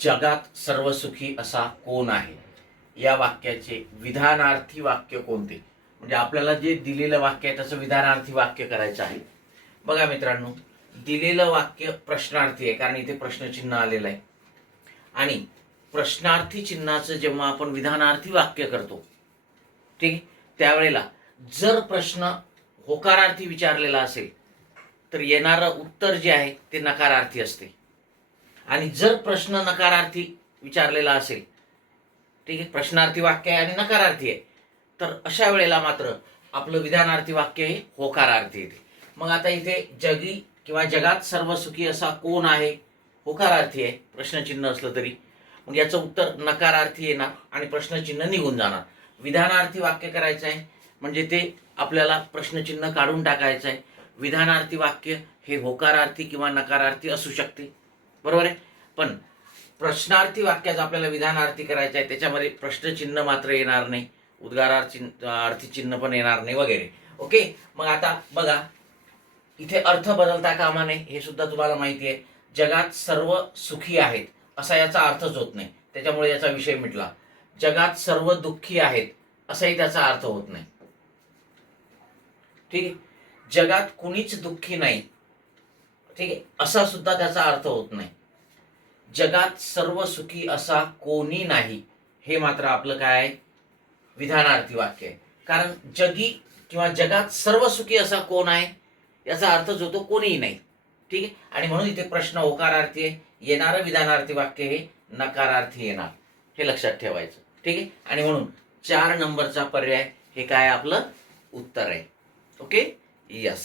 जगात सर्वसुखी असा कोण आहे, या वाक्याचे विधानार्थी वाक्य कोणते? म्हणजे आपल्याला जे दिलेलं वाक्य आहे त्याचं विधानार्थी वाक्य करायचं आहे. बघा मित्रांनो, दिलेलं वाक्य प्रश्नार्थी आहे, कारण इथे प्रश्नचिन्ह आलेलं आहे. आणि प्रश्नार्थी चिन्हाचं जेव्हा आपण विधानार्थी वाक्य करतो, ठीक आहे, त्यावेळेला जर प्रश्न होकारार्थी विचारलेला असेल तर येणारं उत्तर जे आहे ते नकारार्थी असते. आणि जर प्रश्न नकारार्थी विचारलेला असेल, ठीक आहे, प्रश्नार्थी वाक्य आहे आणि नकारार्थी आहे, तर अशा वेळेला मात्र आपलं विधानार्थी वाक्य हे होकारार्थी येते. मग आता इथे जगी किंवा जगात सर्वसुखी असा कोण आहे, होकारार्थी आहे प्रश्नचिन्ह असलं तरी, मग याचं उत्तर नकारार्थी येणार आणि प्रश्नचिन्ह निघून जाणार. विधानार्थी वाक्य करायचं आहे म्हणजे ते आपल्याला प्रश्नचिन्ह काढून टाकायचं आहे. विधानार्थी वाक्य हे होकारार्थी किंवा नकारार्थी असू शकते, बरोबर आहे. पण प्रश्नार्थी वाक्याचं आपल्याला विधानार्थी करायचं आहे, त्याच्यामध्ये प्रश्नचिन्ह मात्र येणार नाही, उद्गारार्थी चिन्ह पण येणार नाही वगैरे. ओके, मग आता बघा, इथे अर्थ बदलता कामा नये, हे सुद्धा तुम्हाला माहिती आहे. जगात सर्व सुखी आहेत असा याचा अर्थच होत नाही, त्याच्यामुळे याचा विषय मिटला. जगात सर्व दुःखी आहेत असाही त्याचा अर्थ होत नाही, ठीक आहे. जगात कुणीच दुःखी नाही, ठीक आहे, असा सुद्धा त्याचा अर्थ होत नाही. जगात सर्व सुखी असा कोणी नाही, हे मात्र आपलं काय आहे, विधानार्थी वाक्य आहे. कारण जगी किंवा जगात सर्व सुखी असा कोण आहे याचा अर्थच होतो कोणीही नाही, ठीक आहे. आणि म्हणून इथे प्रश्न होकारार्थी आहे, येणारं विधानार्थी वाक्य हे नकारार्थी येणार, हे लक्षात ठेवायचं, ठीक आहे. आणि म्हणून 4 नंबरचा पर्याय हे काय आपलं उत्तर आहे. Okay, yes.